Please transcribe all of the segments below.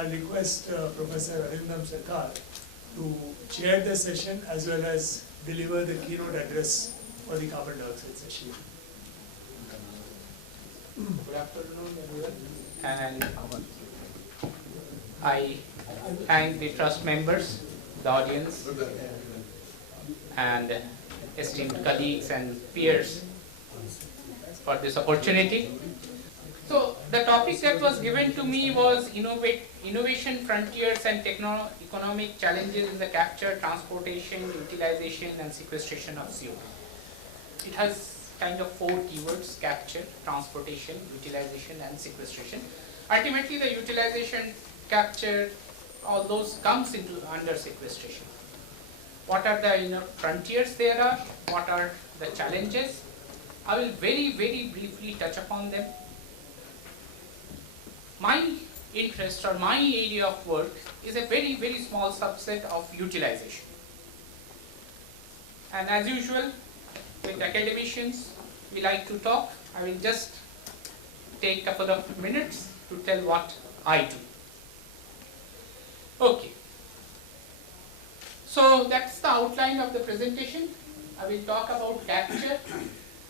I'll request Professor Arindam Sarkar to chair the session as well as deliver the keynote address for the carbon dioxide session. Good afternoon, everyone. And I thank the trust members, the audience, and esteemed colleagues and peers for this opportunity. So the topic that was given to me was innovation frontiers and economic challenges in the capture, transportation, utilization and sequestration of CO2. It has kind of 4 keywords: capture, transportation, utilization and sequestration. Ultimately the utilization, capture, all those comes into under sequestration. What are the frontiers there are? What are the challenges? I will very briefly touch upon them. My interest or my area of work is a very small subset of utilization. And as usual, with academicians, we like to talk. I will just take a couple of minutes to tell what I do. Okay. So that's the outline of the presentation. I will talk about capture.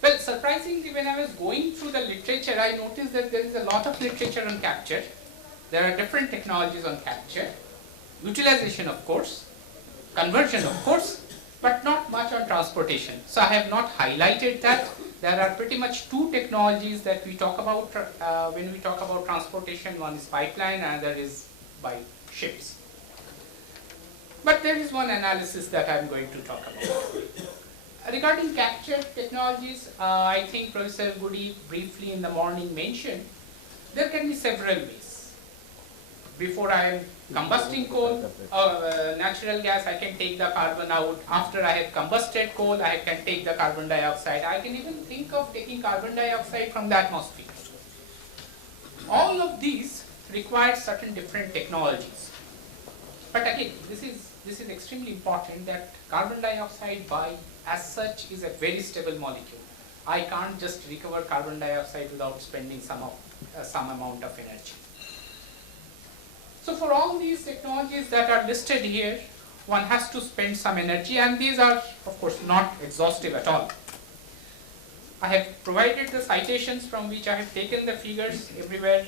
Well, surprisingly, when I was going through the literature, I noticed that there is a lot of literature on capture. There are different technologies on capture. Utilization, of course. Conversion, of course. But not much on transportation. So I have not highlighted that. There are pretty much 2 technologies that we talk about when we talk about transportation. One is pipeline, and another is by ships. But there is one analysis that I am going to talk about. Regarding capture technologies, I think Professor Goody briefly in the morning mentioned, there can be several ways. Before I am combusting coal or natural gas, I can take the carbon out. After I have combusted coal, I can take the carbon dioxide. I can even think of taking carbon dioxide from the atmosphere. All of these require certain different technologies. But again, this is extremely important, that carbon dioxide by as such is a very stable molecule. I can't just recover carbon dioxide without spending some amount of energy. So for all these technologies that are listed here, one has to spend some energy, and these are of course not exhaustive at all. I have provided the citations from which I have taken the figures everywhere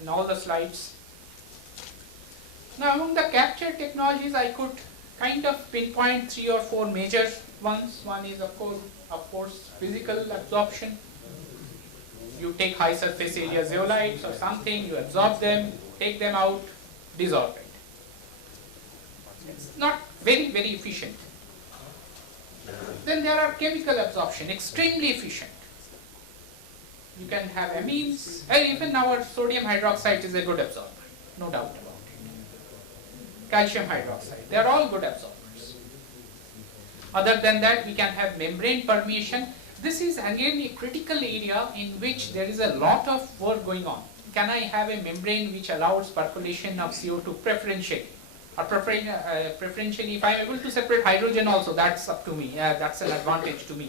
in all the slides. Now among the capture technologies, I could kind of pinpoint 3 or 4 major ones. One is of course physical absorption. You take high surface area zeolites or something, you absorb them, take them out, dissolve it. It's not very efficient. Then there are chemical absorption, extremely efficient. You can have amines, and even our sodium hydroxide is a good absorber, no doubt about it. Calcium hydroxide, they are all good absorbers. Other than that, we can have membrane permeation. This is again a critical area in which there is a lot of work going on. Can I have a membrane which allows percolation of CO2 preferentially? Or preferentially, if I am able to separate hydrogen also, that's up to me. That's an advantage to me.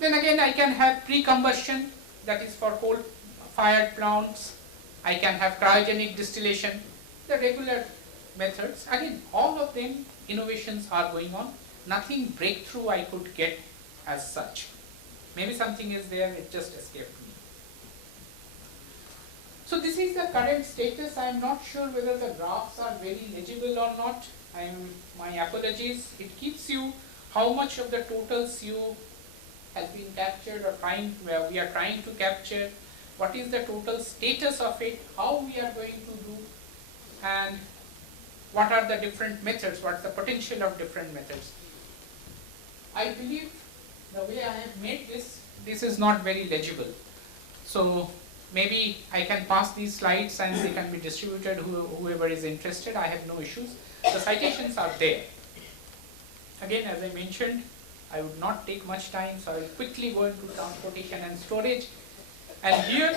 Then again, I can have pre-combustion, that is for coal-fired plants. I can have cryogenic distillation, the regular methods. Again, all of them, innovations are going on. Nothing breakthrough I could get as such. Maybe something is there, it just escaped me. So this is the current status. I am not sure whether the graphs are very legible or not. My apologies. It gives you how much of the total CO has been captured or we are trying to capture, what is the total status of it, how we are going to do, and what are the different methods, what is the potential of different methods. I believe the way I have made this is not very legible. So maybe I can pass these slides and they can be distributed, whoever is interested. I have no issues. The citations are there. Again, as I mentioned, I would not take much time, so I will quickly go into transportation and storage. And here,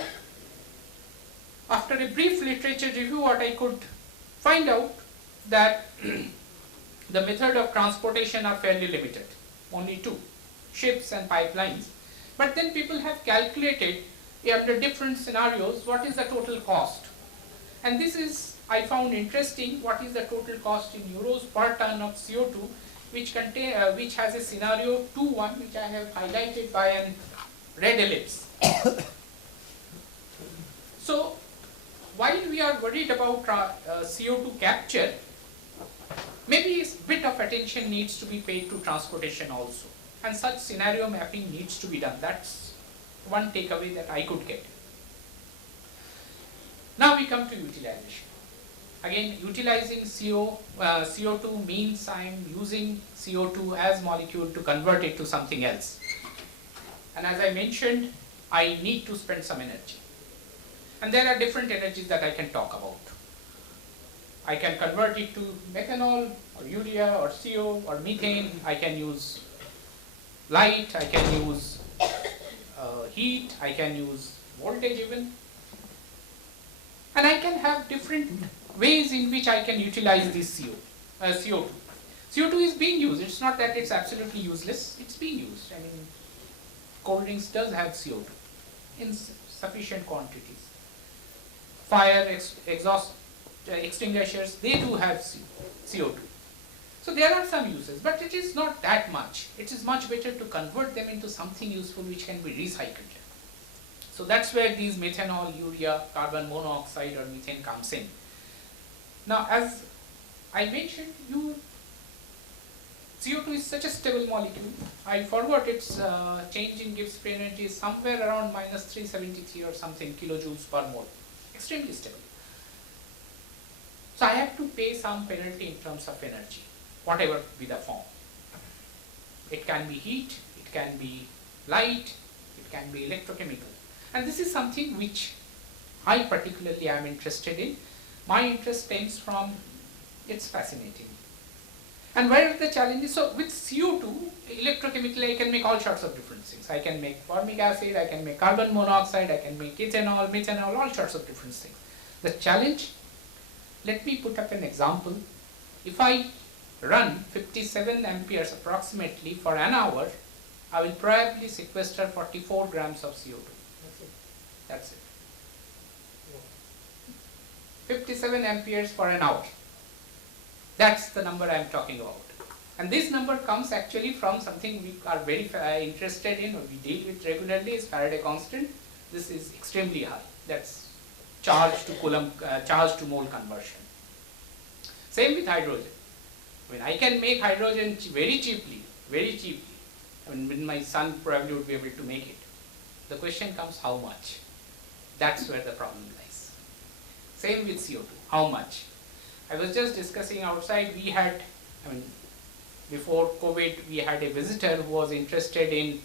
after a brief literature review, what I could find out that the method of transportation are fairly limited, only 2, ships and pipelines. But then people have calculated under different scenarios what is the total cost. And this is, I found interesting, what is the total cost in euros per ton of CO2, which has a scenario 2.1, which I have highlighted by an red ellipse. So, while we are worried about CO2 capture, maybe a bit of attention needs to be paid to transportation also, and such scenario mapping needs to be done. That's one takeaway that I could get. Now we come to utilization. Again, utilizing CO2 means I am using CO2 as molecule to convert it to something else. And as I mentioned, I need to spend some energy. And there are different energies that I can talk about. I can convert it to methanol, or urea, or CO, or methane. I can use light, I can use heat, I can use voltage even. And I can have different ways in which I can utilize this CO2. CO2 is being used. It's not that it's absolutely useless. It's being used. I mean, cold drinks does have CO2 in sufficient quantities. Fire exhaust extinguishers, they do have CO2. So there are some uses, but it is not that much. It is much better to convert them into something useful which can be recycled. So that's where these methanol, urea, carbon monoxide or methane comes in. Now, as I mentioned, CO2 is such a stable molecule. I forgot its change in Gibbs free energy is somewhere around minus 373 or something kilojoules per mole. Extremely stable. So I have to pay some penalty in terms of energy, whatever be the form. It can be heat, it can be light, it can be electrochemical. And this is something which I particularly am interested in. My interest stems from, it's fascinating. And where are the challenges? So with CO2, electrochemically I can make all sorts of different things. I can make formic acid, I can make carbon monoxide, I can make ethanol, methanol, all sorts of different things. The challenge, let me put up an example. If I run 57 amperes approximately for an hour, I will probably sequester 44 grams of CO2. That's it. 57 amperes for an hour. That's the number I am talking about. And this number comes actually from something we are very interested in, or we deal with regularly, is Faraday constant. This is extremely high. That's charge to Coulomb, charge to mole conversion. Same with hydrogen. I mean, I can make hydrogen very cheaply, very cheaply. I mean, my son probably would be able to make it. The question comes, how much? That's where the problem lies. Same with CO2, how much? I was just discussing outside, we had, I mean, before COVID, we had a visitor who was interested in,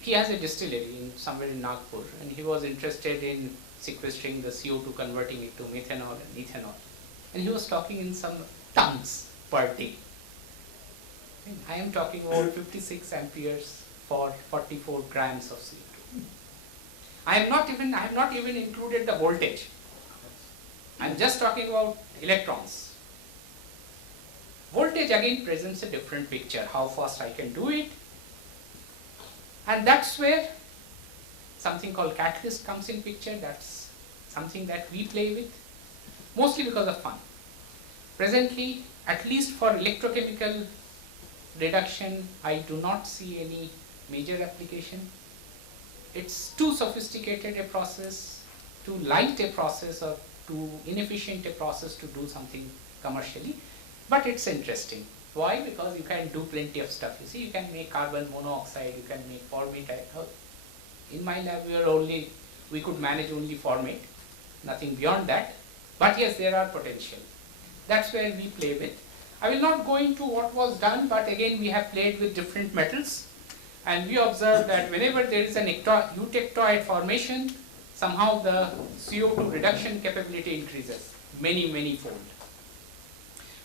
he has a distillery in somewhere in Nagpur, and he was interested in sequestering the CO2, converting it to methanol and ethanol. And he was talking in some tons per day. And I am talking about 56 amperes for 44 grams of CO2. I have not even included the voltage. I am just talking about electrons. Voltage again presents a different picture, how fast I can do it. And that's where something called catalyst comes in picture. That's something that we play with, mostly because of fun. Presently, at least for electrochemical reduction, I do not see any major application. It's too sophisticated a process, too light a process, or too inefficient a process to do something commercially, but it's interesting. Why? Because you can do plenty of stuff. You see, you can make carbon monoxide, you can make formate. In my lab, we could manage only formate, nothing beyond that. But yes, there are potential. That's where we play with. I will not go into what was done, but again, we have played with different metals, and we observed that whenever there is an eutectoid formation, somehow the CO2 reduction capability increases many fold.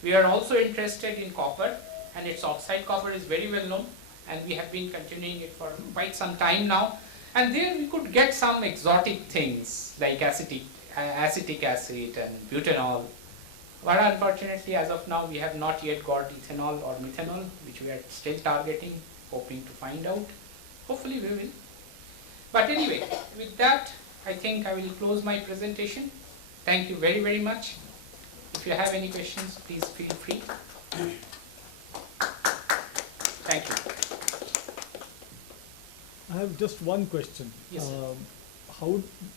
We are also interested in copper, and its oxide copper is very well known, and we have been continuing it for quite some time now. And there we could get some exotic things like acetic acid and butanol. But unfortunately, as of now, we have not yet got ethanol or methanol, which we are still targeting, hoping to find out. Hopefully we will. But anyway, with that, I think I will close my presentation. Thank you very, very much. If you have any questions, please feel free. Thank you. I have just one question. Yes, sir.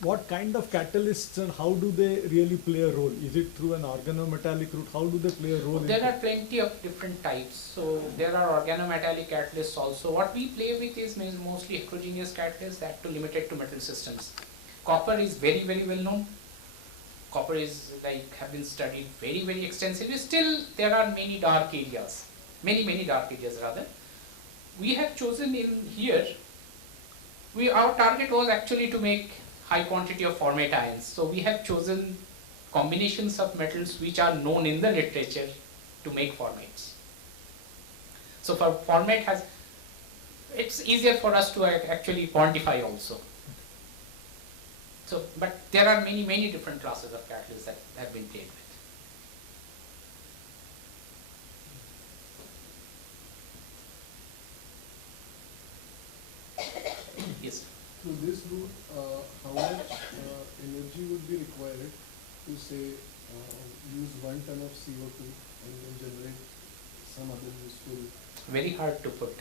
What kind of catalysts and how do they really play a role? Is it through an organometallic route? How do they play a role? There are plenty of different types. So there are organometallic catalysts also. What we play with is mostly heterogeneous catalysts that are limited to metal systems. Copper is very, very well known. Copper is have been studied very, very extensively. Still, there are many dark areas, many dark areas rather. We have chosen in here. Our target was actually to make high quantity of formate ions. So we have chosen combinations of metals which are known in the literature to make formates. So for formate it's easier for us to actually quantify also. So, but there are many different classes of catalysts that have been played with. Yes. Through this route, how much energy would be required to say use 1 ton of CO2 and then generate some other useful? Very hard to put.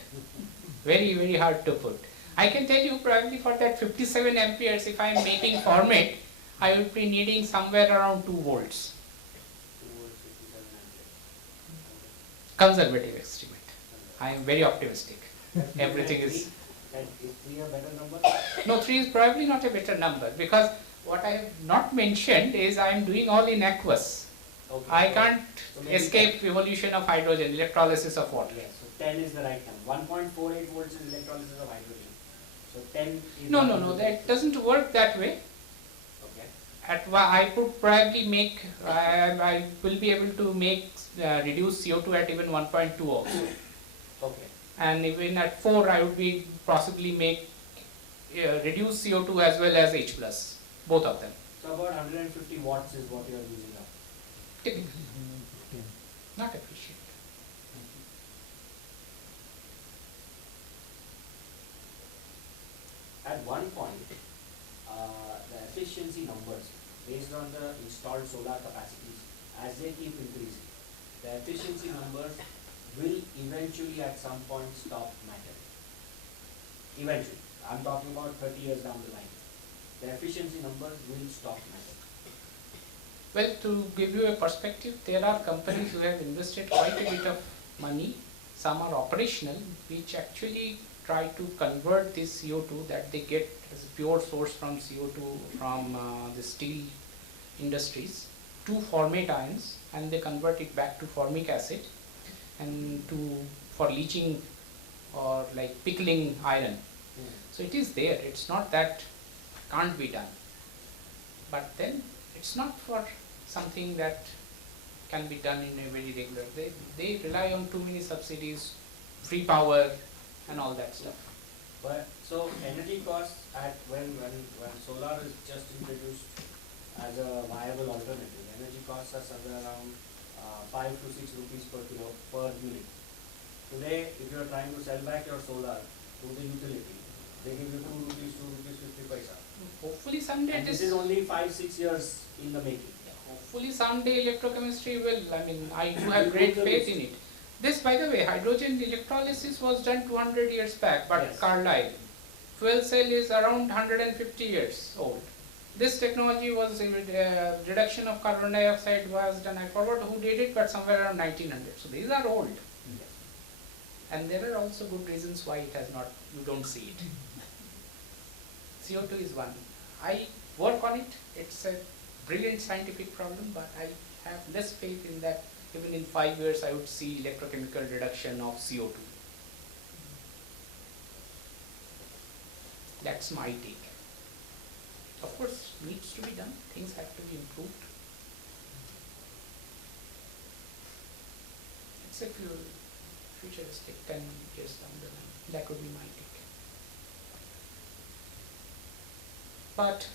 Very hard to put. I can tell you probably for that 57 amperes, if I am making formate, I would be needing somewhere around 2 volts. Conservative estimate. I am very optimistic. Everything is. Is 3 a better number? No, 3 is probably not a better number because what I have not mentioned is I am doing all in aqueous. Okay, I can't so maybe escape evolution of hydrogen, electrolysis of water. Yes, so 10 is the right number. 1.48 volts is electrolysis of hydrogen. So 10 is No, that doesn't work that way. Okay. I could probably make, I will be able to make reduce CO2 at even 1.2 also. Okay. And even at 4, I would be possibly make reduce CO2 as well as H+, both of them. So about 150 watts is what you are using up. Typically, not efficient. At one point, the efficiency numbers based on the installed solar capacities, as they keep increasing, the efficiency numbers will eventually at some point stop mattering. Eventually. I'm talking about 30 years down the line. The efficiency numbers will stop mattering. Well, to give you a perspective, there are companies who have invested quite a bit of money. Some are operational, which actually try to convert this CO2 that they get as a pure source from CO2 from the steel industries to formate ions, and they convert it back to formic acid and for leaching or like pickling iron. So it is there. It's not that can't be done, but then it's not for something that can be done in a very regular. They rely on too many subsidies, free power, and all that stuff. But so energy costs at when solar is just introduced as a viable alternative, energy costs are somewhere around 5 to 6 rupees per kilo per unit. Today, if you are trying to sell back your solar to the utility, they give you 2 rupees, 50 paisa. Hopefully someday And this is only 5-6 years in the making. Hopefully someday electrochemistry will, I do have great faith in it. This, by the way, hydrogen electrolysis was done 200 years back, but Yes. Carlyle. Fuel cell is around 150 years old. This technology was, reduction of carbon dioxide was done, I forgot who did it, but somewhere around 1900. So these are old. And there are also good reasons why it has not, you don't see it. CO2 is one. I work on it. It's a brilliant scientific problem, but I have less faith in that. Even in 5 years, I would see electrochemical reduction of CO2. That's my take. Of course, needs to be done. Things have to be improved. It's a futuristic 10 years down the line. That would be my take. But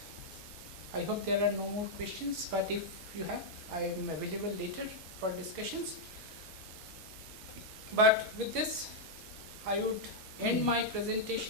I hope there are no more questions. But if you have, I am available later for discussions. But with this, I would end my presentation.